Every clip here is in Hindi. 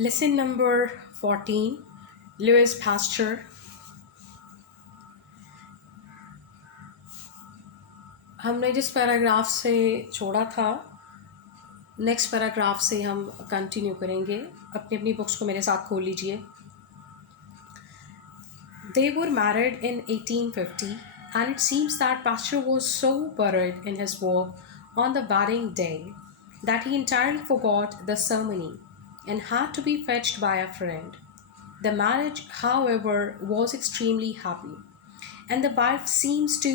Lesson number 14, Louis Pasteur. हमने जिस पैराग्राफ से छोड़ा था नेक्स्ट पैराग्राफ से हम कंटिन्यू करेंगे. अपनी अपनी बुक्स को मेरे साथ खोल लीजिए. They were married in 1850 and it seems that Pasteur was so buried in his work on the wedding day that he entirely forgot the ceremony and had to be fetched by a friend. The marriage, however, was extremely happy, and the wife seems to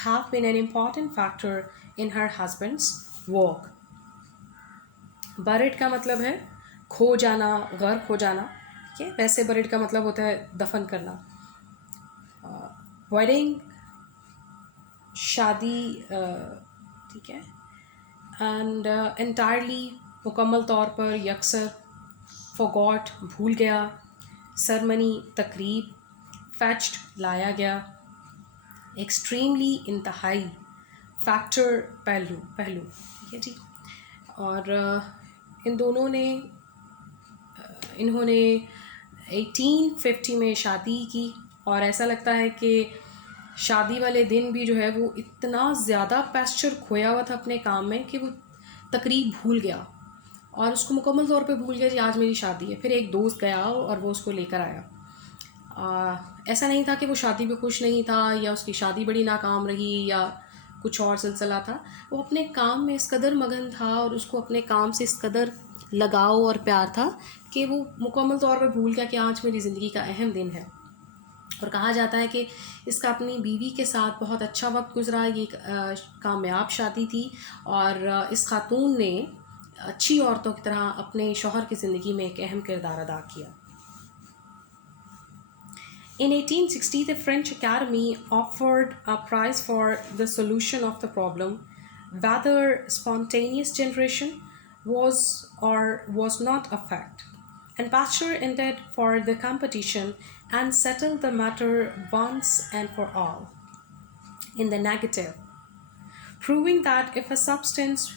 have been an important factor in her husband's work. Buried का मतलब है खो जाना, गर्क हो जाना. ठीक है, वैसे बरिड का मतलब होता है दफन करना. वेडिंग शादी, ठीक है. एंड एंटायरली मुकम्मल तौर पर, यकसर. फॉरगॉट भूल गया. सरमनी तकरीब. फैच्ड लाया गया. एक्सट्रीमली इंतहाई. फैक्टर पहलू पहलू. ठीक है जी. और इन्होंने 1850 में शादी की और ऐसा लगता है कि शादी वाले दिन भी जो है वो इतना ज़्यादा पैस्चर खोया हुआ था अपने काम में कि वो तकरीब भूल गया और उसको मुकम्मल तौर पे भूल गया जी आज मेरी शादी है. फिर एक दोस्त गया और वो उसको लेकर आया. ऐसा नहीं था कि वो शादी में खुश नहीं था या उसकी शादी बड़ी नाकाम रही या कुछ और सिलसिला था. वो अपने काम में इस कदर मगन था और उसको अपने काम से इस कदर लगाव और प्यार था कि वो मुकम्मल तौर पर भूल गया कि आज मेरी ज़िंदगी का अहम दिन है. और कहा जाता है कि इसका अपनी बीवी के साथ बहुत अच्छा वक्त गुजरा. ये एक कामयाब शादी थी और इस खातून ने अच्छी औरतों की तरह अपने शौहर की ज़िंदगी में एक अहम किरदार अदा किया. In 1860, the French Academy offered a prize for the solution of the problem whether spontaneous generation was or was not a fact, and Pasteur entered for the competition and settled the matter once and for all in the negative, proving that if a substance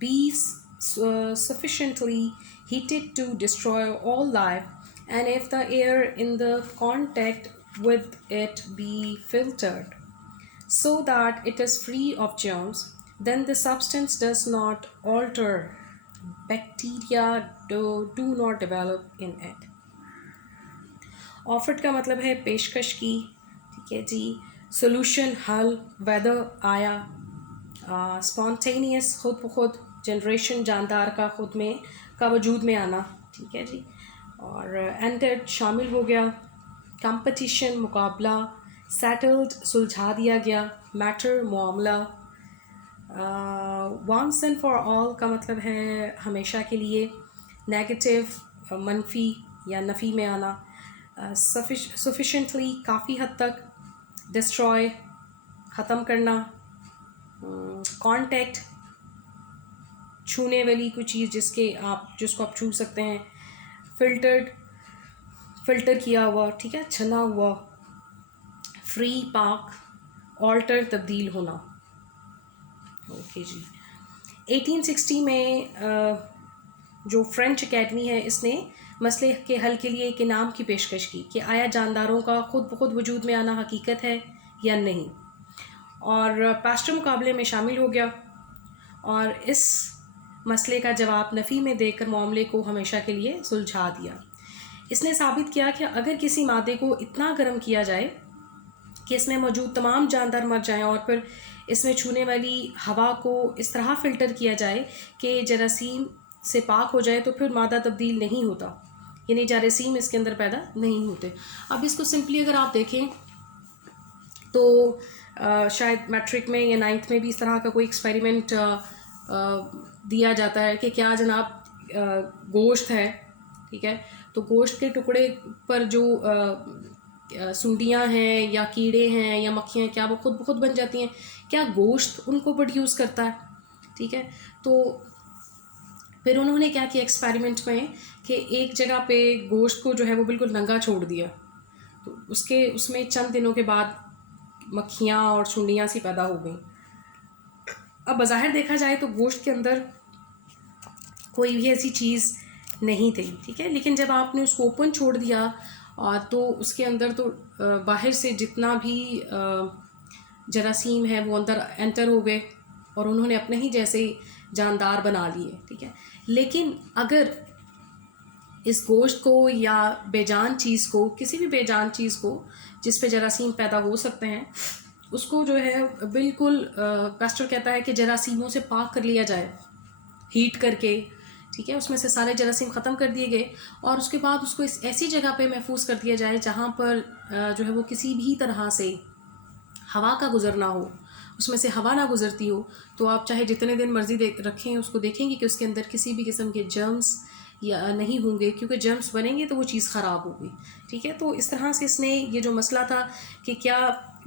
be sufficiently heated to destroy all life, and if the air in the contact with it be filtered so that it is free of germs, then the substance does not alter. Bacteria do not develop in it. Offered का मतलब है पेशकश की. ठीक है जी. सोल्यूशन हल, वेदर आया. स्पॉन्टेनियस खुद ब खुद. जनरेशन जानदार का खुद में का वजूद में आना. ठीक है जी. और एंटेड शामिल हो गया. कंपटीशन मुकाबला. सेटल्ड सुलझा दिया गया. मैटर मामला. वंस एंड फॉर ऑल का मतलब है हमेशा के लिए. नेगेटिव मनफी या नफ़ी में आना. सफिशेंटली काफ़ी हद तक. डिस्ट्रॉय ख़त्म करना. कांटेक्ट छूने वाली कोई चीज़ जिसको आप छू सकते हैं. फिल्टर किया हुआ. ठीक है, छना हुआ. फ्री पाक. ऑल्टर तब्दील होना. ओके जी. 1860 में जो फ्रेंच एकेडमी है इसने मसले के हल के लिए एक इनाम की पेशकश की कि आया जानदारों का खुद ब खुद वजूद में आना हकीकत है या नहीं. और पास्टर मुकाबले में शामिल हो गया और इस मसले का जवाब नफ़ी में देकर मामले को हमेशा के लिए सुलझा दिया. इसने साबित किया कि अगर किसी मादे को इतना गर्म किया जाए कि इसमें मौजूद तमाम जानदार मर जाएं और फिर इसमें छूने वाली हवा को इस तरह फ़िल्टर किया जाए कि जरासीम से पाक हो जाए तो फिर मादा तब्दील नहीं होता, यानी जरासीम इसके अंदर पैदा नहीं होते. अब इसको सिंपली अगर आप देखें तो शायद मैट्रिक में या 9th में भी इस तरह का कोई एक्सपेरिमेंट दिया जाता है कि क्या जनाब गोश्त है. ठीक है, तो गोश्त के टुकड़े पर जो सुंडियाँ हैं या कीड़े हैं या मक्खियाँ क्या वो खुद ब खुद बन जाती हैं? क्या गोश्त उनको प्रोड्यूस करता है? ठीक है, तो फिर उन्होंने क्या किया एक्सपेरिमेंट में कि एक जगह पे गोश्त को जो है वो बिल्कुल नंगा छोड़ दिया. तो उसमें चंद दिनों के बाद मक्खियाँ और सुंडियाँ सी पैदा हो गई. अब बज़ाहिर देखा जाए तो गोश्त के अंदर कोई भी ऐसी चीज़ नहीं थे, ठीक है। लेकिन जब आपने उसको ओपन छोड़ दिया और तो उसके अंदर तो बाहर से जितना भी जरासीम है वो अंदर एंटर हो गए और उन्होंने अपने ही जैसे जानदार बना लिए, ठीक है। लेकिन अगर इस गोश्त को या बेजान चीज़ को, किसी भी बेजान चीज़ को जिस पे जरासीम पैदा हो सकते हैं, उसको जो है बिल्कुल पास्टर कहता है कि जरासीमों से पाक कर लिया जाए हीट करके, ठीक है। उसमें से सारे जरासीम ख़त्म कर दिए गए और उसके बाद उसको इस ऐसी जगह पे महफूज कर दिया जाए जहाँ पर जो है वो किसी भी तरह से हवा का गुज़रना हो, उसमें से हवा ना गुज़रती हो। तो आप चाहे जितने दिन मर्ज़ी रखें, उसको देखेंगे कि उसके अंदर किसी भी किस्म के जर्म्स या नहीं होंगे, क्योंकि जर्म्स बनेंगे तो वो चीज़ ख़राब होगी, ठीक है। तो इस तरह से इसने ये जो मसला था कि क्या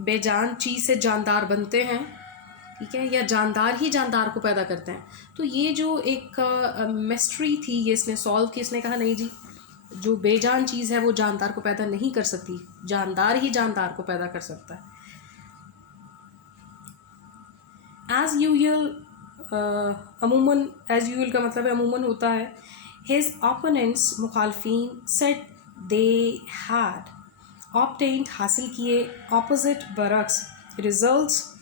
बेजान चीज़ से जानदार बनते हैं, ठीक है, या जानदार ही जानदार को पैदा करते हैं, तो ये जो एक मिस्ट्री थी ये इसने सॉल्व की। इसने कहा नहीं जी, जो बेजान चीज़ है वो जानदार को पैदा नहीं कर सकती, जानदार ही जानदार को पैदा कर सकता है। एज़ यूजुअल, अमूमन, एज़ यूजुअल का मतलब है अमूमन होता है। हिज ओपोनेंट्स, मुखालफीन, सेड दे हैड ऑब्टेन्ड, हासिल किए, ऑपोजिट बरक्स, रिजल्ट्स,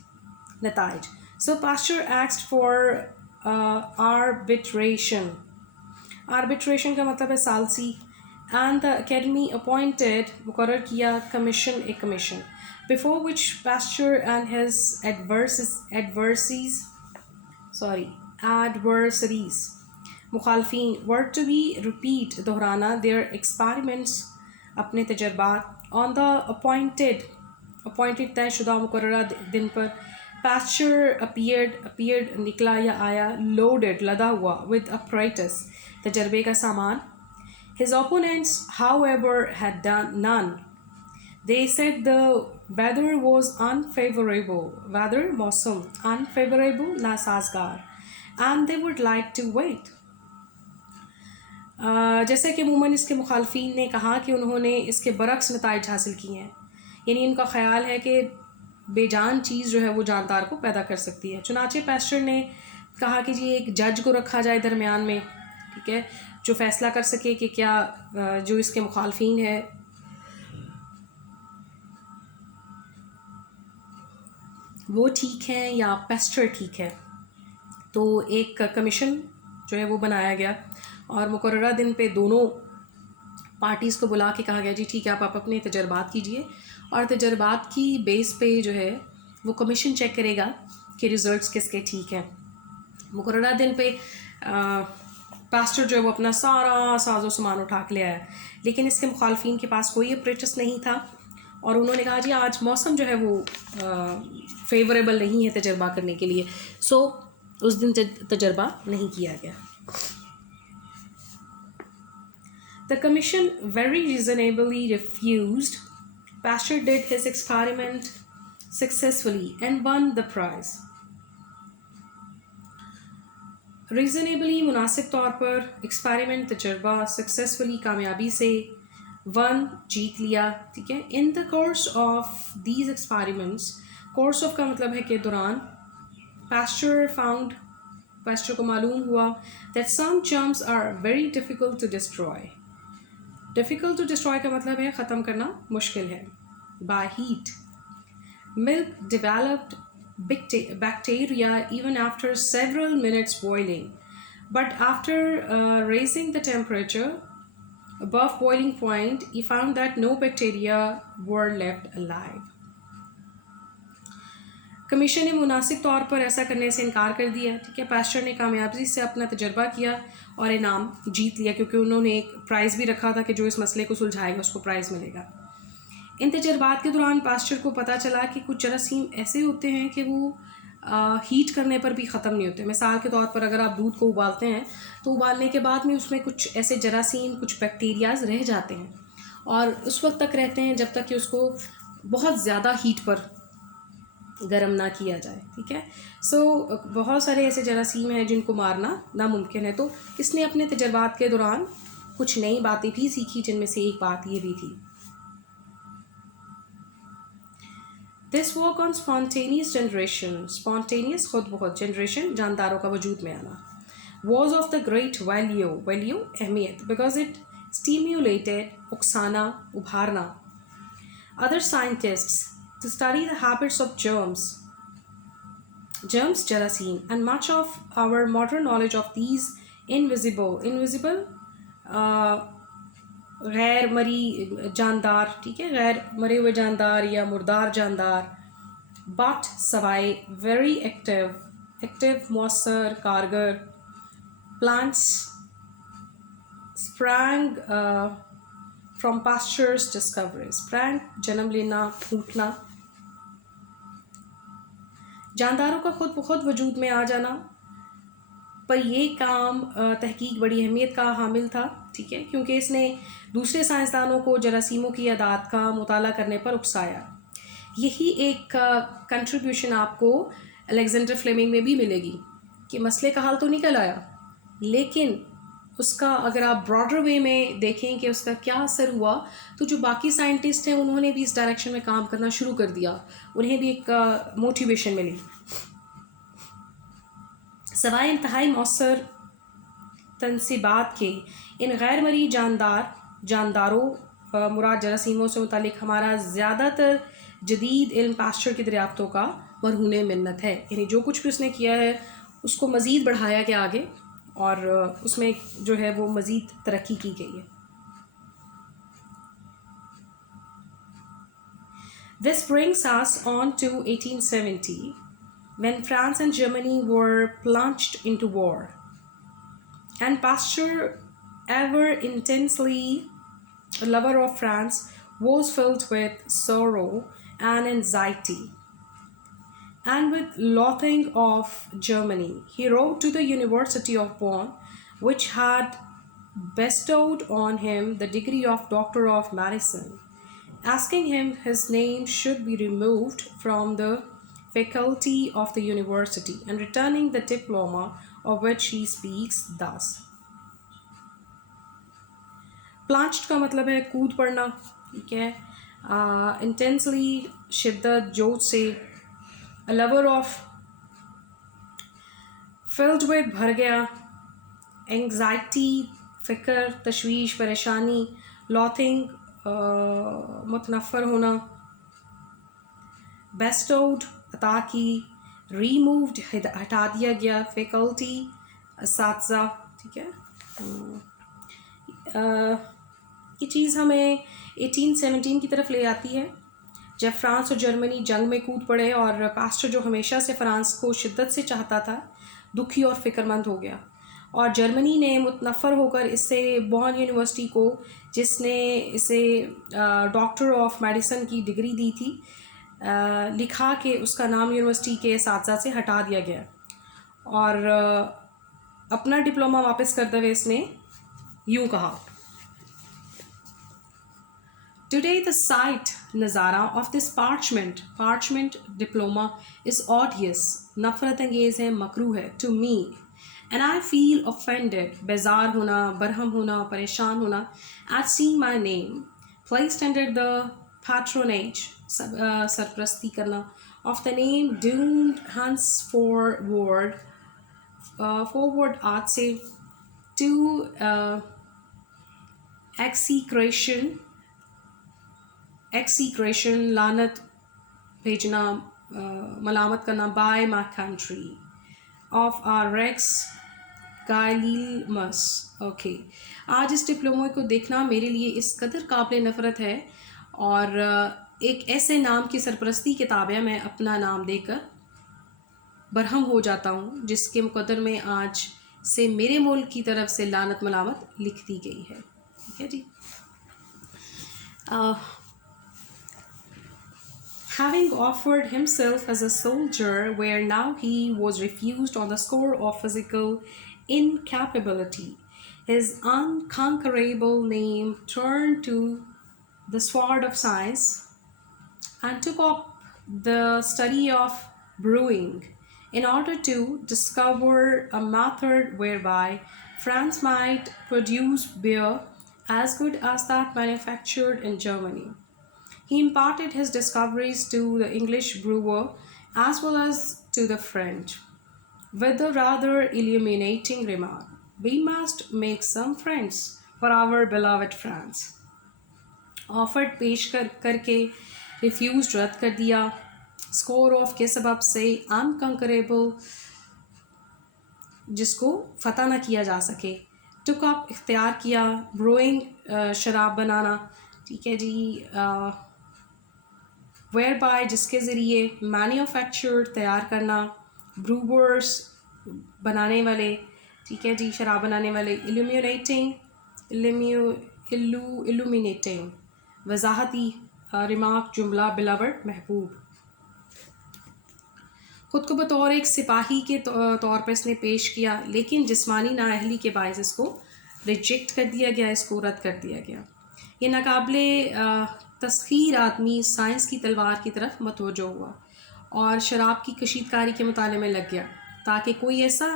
नताइज। So Pasteur asked for arbitration. Arbitration का मतलब है सालसी। एंड द अकेडमी अपॉइंटेड, मुकर्रर किया, कमीशन, एक commission, before which Pasteur and his adversaries, मुखालफीन, वर टू बी रिपीट, दोहराना, देयर एक्सपेरिमेंट्स, अपने तजर्बात, ऑन द अपॉइंटेड तयशुदा मुकर्ररा दिन पर। पास्चर अपीयर्ड निकला या आया, लोडेड लदा हुआ, विद अपराइटस, तजर्बे का सामान। His opponents, however, had done none. They said the weather was unfavorable, weather मौसम unfavorable, नासाजगार, and they would like to wait. जैसे कि अमूमन इसके मुखालफीन ने कहा कि उन्होंने इसके बरक्स नताइज हासिल किए हैं, यानी इनका ख्याल है कि बेजान चीज़ जो है वो जानदार को पैदा कर सकती है। चुनाचे पास्टर ने कहा कि जी एक जज को रखा जाए दरमियान में, ठीक है, जो फ़ैसला कर सके कि क्या जो इसके मुखालफीन है वो ठीक है या पास्टर ठीक है। तो एक कमीशन जो है वो बनाया गया और मुकर्ररा दिन पे दोनों पार्टीज़ को बुला के कहा गया जी ठीक है, आप अपने तजर्बात कीजिए और तजर्बात की बेस पे जो है वो कमीशन चेक करेगा कि रिज़ल्ट्स किसके ठीक हैं। मुकर्ररा दिन पे पास्टर जो है वो अपना सारा साजो सामान उठा के ले आया, लेकिन इसके मुखालफीन के पास कोई अपरेटस नहीं था और उन्होंने कहा जी आज मौसम जो है वो फेवरेबल नहीं है तजर्बा करने के लिए। सो उस दिन तजर्बा नहीं किया गया। The commission very reasonably refused. Pastor did his experiment successfully and won the prize. Reasonably मुनासिब तौर पर, एक्सपेरिमेंट तजर्बा, सक्सेसफुली कामयाबी से, वन जीत लिया, ठीक है। In the course of these experiments, course of का मतलब है कि दौरान, पास्टर को मालूम हुआ that some germs are very difficult to destroy. Difficult to destroy का मतलब है ख़त्म करना मुश्किल है। By heat, milk developed bacteria even after several minutes boiling, but after raising the temperature above boiling point, he found that no bacteria were left alive. Commission ने मुनासिब तौर पर ऐसा करने से इनकार कर दिया, ठीक है। पास्टर ने कामयाबी से अपना तजर्बा किया और इनाम जीत लिया, क्योंकि उन्होंने एक प्राइज़ भी रखा था कि जो इस मसले को सुलझाएगा उसको प्राइज़ मिलेगा। इन तजर्बात के दौरान पास्टर को पता चला कि कुछ जरासीम ऐसे होते हैं कि वो हीट करने पर भी ख़त्म नहीं होते। मिसाल के तौर पर अगर आप दूध को उबालते हैं तो उबालने के बाद में उसमें कुछ ऐसे जरासीम, कुछ बैक्टीरियाज रह जाते हैं और उस वक्त तक रहते हैं जब तक कि उसको बहुत ज़्यादा हीट पर गर्म ना किया जाए, ठीक है। सो बहुत सारे ऐसे जरासीम हैं जिनको मारना नामुमकिन है। तो इसने अपने तजर्बात के दौरान कुछ नई बातें भी सीखी, जिनमें से एक बात ये भी थी। This work on spontaneous generation, spontaneous खुद बहुत, जनरेशन जानदारों का वजूद में आना, was of the great value अहमियत, because it stimulated uksana ubharna other scientists to study the habits of germs jarasim, and much of our modern knowledge of these invisible uh, गैर मरी जानदार, ठीक है, गैर मरे हुए जानदार या मुर्दार जानदार, बट सवाई वेरी एक्टिव मौसर कारगर plants sprang from Pasteur's discoveries. sprang जन्म लेना, फूटना, जानदारों का खुद वजूद में आ जाना। पर ये काम तहकीक बड़ी अहमियत का हामिल था, ठीक है, क्योंकि इसने दूसरे साइंसदानों को जरासीमों की अदात का मुताला करने पर उकसाया। यही एक कंट्रीब्यूशन आपको अलेक्जेंडर फ्लेमिंग में भी मिलेगी कि मसले का हल तो निकल आया, लेकिन उसका अगर आप ब्रॉडर वे में देखें कि उसका क्या असर हुआ, तो जो बाकी साइंटिस्ट हैं उन्होंने भी इस डायरेक्शन में काम करना शुरू कर दिया, उन्हें भी एक मोटिवेशन मिली। सवाए इंतहाई मौसर तनसीबात के इन गैर मरी जानदारों मुराद जरासीमों से मुतालिक हमारा ज़्यादातर जदीद इल्म पास्चर की दरियाफ्तों का मरहून मिन्नत है, यानी जो कुछ भी उसने किया है उसको मज़ीद बढ़ाया गया आगे, और उसमें जो है वो मज़ीद तरक्की की गई है। This brings us on to 1870, when France and Germany were plunged into war, and Pasteur, ever intensely a lover of France, was filled with sorrow and anxiety, and with loathing of Germany. He wrote to the University of Bonn, which had bestowed on him the degree of Doctor of Medicine, asking him his name should be removed from the faculty of the university, and returning the diploma of which he speaks thus. Plunged का मतलब है कूद पड़ना, ठीक है, इंटेंसली शिद्दत जोश से, a lover of, filled with भर गया, anxiety फिक्र तशवीश परेशानी, loathing मुतनफ़र होना, bestowed अता की, removed हटा दिया गया, faculty असातिज़ा, ठीक है। ये चीज़ हमें 1817 की तरफ ले आती है, जब फ्रांस और जर्मनी जंग में कूद पड़े और पास्टर जो हमेशा से फ्रांस को शिद्दत से चाहता था दुखी और फ़िक्रमंद हो गया, और जर्मनी ने मुतनफ़र होकर इससे बॉन यूनिवर्सिटी को, जिसने इसे डॉक्टर ऑफ मेडिसिन की डिग्री दी थी, लिखा कि उसका नाम यूनिवर्सिटी के असातिज़ा से हटा दिया गया, और अपना डिप्लोमा वापस करते हुए इसने यूँ कहा, Today the sight नज़ारा of this parchment diploma is odious, नफ़रत अंगेज़ है, मकरूह है, to me, and I feel offended, बेजार होना, बरहम होना, परेशान होना, at seeing my name placed under the patronage, सरप्रस्ती करना, of the name doomed henceforward आज से to execration लानत भेजना, मलामत करना, by my country of our rex गालिलमस। ओके, आज इस डिप्लोमा को देखना मेरे लिए इस कदर काबिल नफ़रत है, और एक ऐसे नाम की सरपरस्ती के ताबे मैं अपना नाम देकर बरहम हो जाता हूँ, जिसके मुकद्दर में आज से मेरे मुल्क की तरफ से लानत मलामत लिख दी गई है, ठीक है जी। Having offered himself as a soldier where now he was refused on the score of physical incapability, his unconquerable name turned to the sword of science and took up the study of brewing in order to discover a method whereby France might produce beer as good as that manufactured in Germany. He imparted his discoveries to the English brewer as well as to the French. with a rather illuminating remark. We must make some friends for our beloved France. Offered पेश करके रिफ्यूज रद्द कर दिया। स्कोर ऑफ के सबब से अनकंकरेबल, जिसको फ़तह ना किया जा सके। टुक अप इख्तियार किया, ब्रोइंग शराब बनाना, ठीक है जी। वेयर बाय जिसके ज़रिए, मैन्युफैक्चर तैयार करना, ब्रूवर्स बनाने वाले, ठीक है जी, शराब बनाने वाले। इल्यूमिनेटिंग, इल्यूमिनेटिंग वजाहती, रिमार्क जुमला, बिलवर्ड महबूब। ख़ुद को बतौर एक सिपाही के तौर पर इसने पेश किया, लेकिन जिस्मानी नाअहली के बायस इसको रिजेक्ट कर दिया गया, इसको रद्द कर दिया गया। ये नाकाबिले तस्खीर आदमी साइंस की तलवार की तरफ मतवज्जो हुआ और शराब की कशीदकारी के मुताले में लग गया, ताकि कोई ऐसा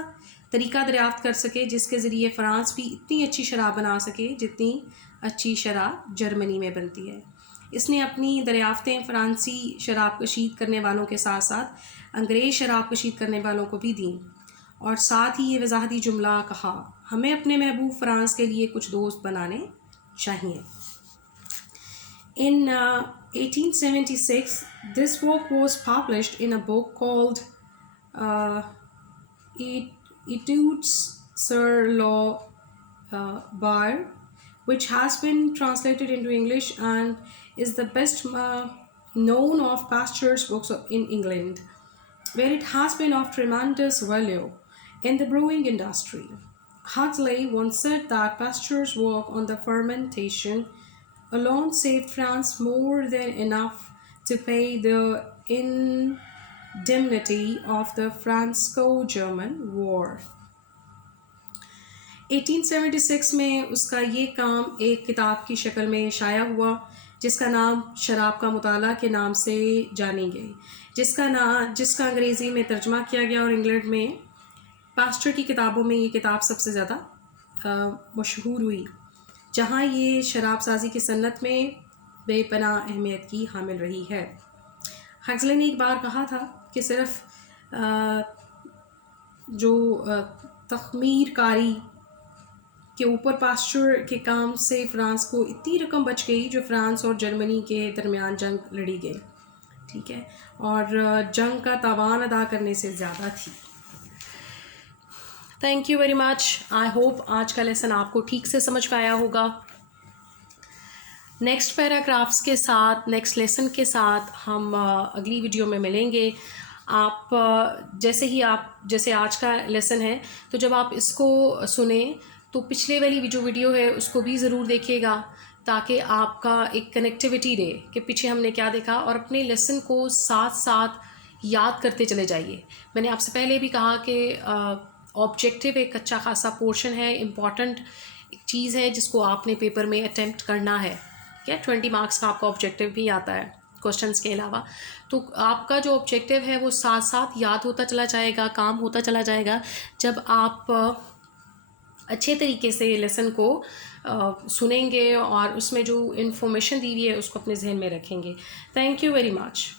तरीका दरियाफ्त कर सके जिसके ज़रिए फ़्रांस भी इतनी अच्छी शराब बना सके जितनी अच्छी शराब जर्मनी में बनती है। इसने अपनी दरियाफ्तें फ़्रांसी शराब कशीद करने वालों के साथ साथ अंग्रेज़ शराब कशीद करने वालों को भी दी, और साथ ही ये वजाहती जुमला कहा, हमें अपने महबूब फ़्रांस के लिए कुछ दोस्त बनाने चाहिए। In 1876, this work was published in a book called Etudes sur la Bar, which has been translated into English and is the best known of Pasteur's books in England, where it has been of tremendous value in the brewing industry. Huxley once said that Pasteur's work on the fermentation alone saved France more than enough to pay the indemnity of the Franco-German War. 1876 में उसका ये काम एक किताब की शक्ल में शाया हुआ, जिसका नाम शराब का मुताला के नाम से जानी गई, जिसका अंग्रेज़ी में तर्जमा किया गया और इंग्लैंड में पास्टर की किताबों में ये किताब सबसे ज़्यादा मशहूर हुई, जहाँ ये शराब साजी की सन्नत में बेपनाह अहमियत की हामिल रही है। हक्सले ने एक बार कहा था कि सिर्फ जो तखमीर कारी के ऊपर पास्चर के काम से फ़्रांस को इतनी रकम बच गई जो फ़्रांस और जर्मनी के दरमियान जंग लड़ी गई, ठीक है, और जंग का तावान अदा करने से ज़्यादा थी। Thank you very much. I hope आज का लेसन आपको ठीक से समझ पाया होगा। नेक्स्ट पैराग्राफ्स के साथ, नेक्स्ट लेसन के साथ हम अगली वीडियो में मिलेंगे। आप जैसे आज का लेसन है, तो जब आप इसको सुने तो पिछले वाली जो वीडियो है उसको भी ज़रूर देखिएगा, ताकि आपका एक कनेक्टिविटी रहे कि पीछे हमने क्या देखा, और अपने लेसन को साथ साथ याद करते चले जाइए। मैंने आपसे पहले भी कहा कि ऑब्जेक्टिव एक अच्छा खासा पोर्शन है, इम्पॉर्टेंट चीज़ है जिसको आपने पेपर में अटेम्प्ट करना है। क्या 20 मार्क्स का आपका ऑब्जेक्टिव भी आता है क्वेश्चंस के अलावा, तो आपका जो ऑब्जेक्टिव है वो साथ साथ याद होता चला जाएगा, काम होता चला जाएगा, जब आप अच्छे तरीके से लेसन को सुनेंगे और उसमें जो इन्फॉर्मेशन दी हुई है उसको अपने जहन में रखेंगे। Thank you very much.